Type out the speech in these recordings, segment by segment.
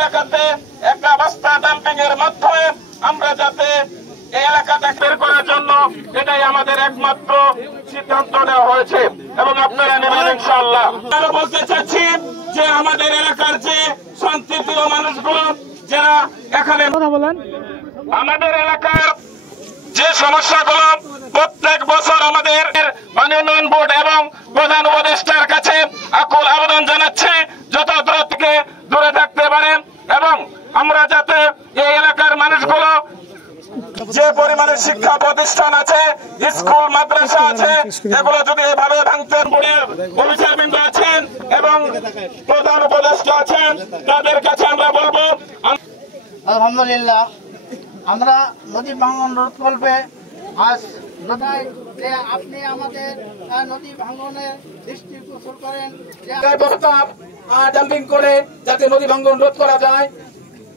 এলাকাতে একটা বস্তা ডাম্পিং এর মাধ্যমে আমরা যাতে এই এলাকাটা বের করার জন্য এটাই আমাদের একমাত্র সিদ্ধান্ত নেওয়া হয়েছে এবং আপনারা নেবেন ইনশাআল্লাহ। আরো বলতে চাচ্ছি যে আমাদের এলাকার যে শান্তিপ্রিয় মানুষগুলো যারা এখানে আমাদের এলাকার যে সমস্যাগুলো প্রত্যেক বছর আমাদের উন্নয়ন বোর্ড এবং প্রধান উপদেষ্টার কাছে আকুল আবেদন জানাচ্ছে যত দূর থেকে দূরে থাকতে পারেন এবং আমরা যাতে এই এলাকার মানুষগুলো যে পরিমাণে শিক্ষা প্রতিষ্ঠান আছে, স্কুল মাদ্রাসা আছে, এগুলো যদি এভাবে ভাঙতেন অফিসারবৃন্দ আছেন এবং প্রধান উপদেষ্টা আছেন তাদের কাছে আমরা বলবো আলহামদুলিল্লাহ আমরা নদী ভাঙন রোধ করবে আজ আপনি আমাদের নদী ভাঙনের দৃষ্টি গোচর করেন ডাম্পিং করে যাতে নদী ভাঙন রোধ করা যায়।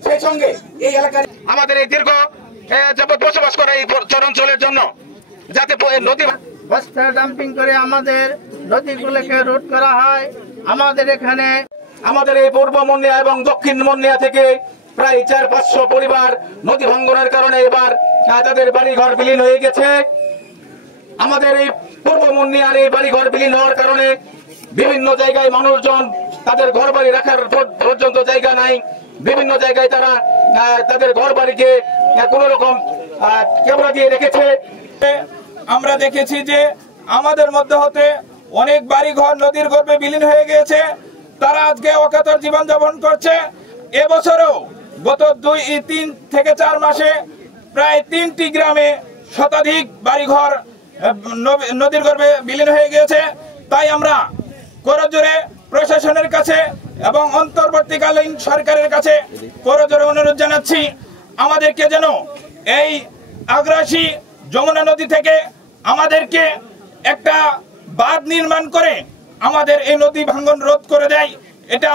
সেই সঙ্গে এই এলাকায় আমাদের এই দীর্ঘ বসবাস করা এই চরাঞ্চলের জন্য যাতে নদী বস্তা ডাম্পিং করে আমাদের নদীগুলোকে রোধ করা হয়। আমাদের এখানে আমাদের এই পূর্ব মুন্নিয়া এবং দক্ষিণ মুন্নিয়া থেকে প্রায় 400-500 পরিবার নদী ভাঙ্গনের কারণে এবার তাদের বাড়িঘর বিলীন হয়ে গেছে। আমাদের এই পূর্ব মুন্নিয়ার এই বাড়িঘর বিলীন হওয়ার কারণে বিভিন্ন জায়গায় মানুষজন তাদের ঘর বাড়ি রাখার পর্যন্ত জায়গা নাই। বিভিন্ন জায়গায় তারা তাদের ঘর বাড়িকে কোন রকম কেবড়া দিয়ে রেখেছে। আমরা দেখেছি যে আমাদের মধ্যে হতে অনেক বাড়িঘর নদীর গর্ভে বিলীন হয়ে গিয়েছে। তারা আজকে অকাতর জীবন যাপন করছে। এবছরও গত 2-3 থেকে 4 মাসে প্রায় 3টি গ্রামে শতাধিক বাড়িঘর নদীর গর্ভে বিলীন হয়ে গিয়েছে। তাই আমরা করজোরে প্রশাসনের কাছে এবং অন্তর্বর্তীকালীন সরকারের কাছে করজোরে অনুরোধ জানাচ্ছি আমাদেরকে যেন এই আগ্রাসী যমুনা নদী থেকে আমাদেরকে একটা বাঁধ নির্মাণ করে আমাদের এই নদী ভাঙ্গন রোধ করে দেয়। এটা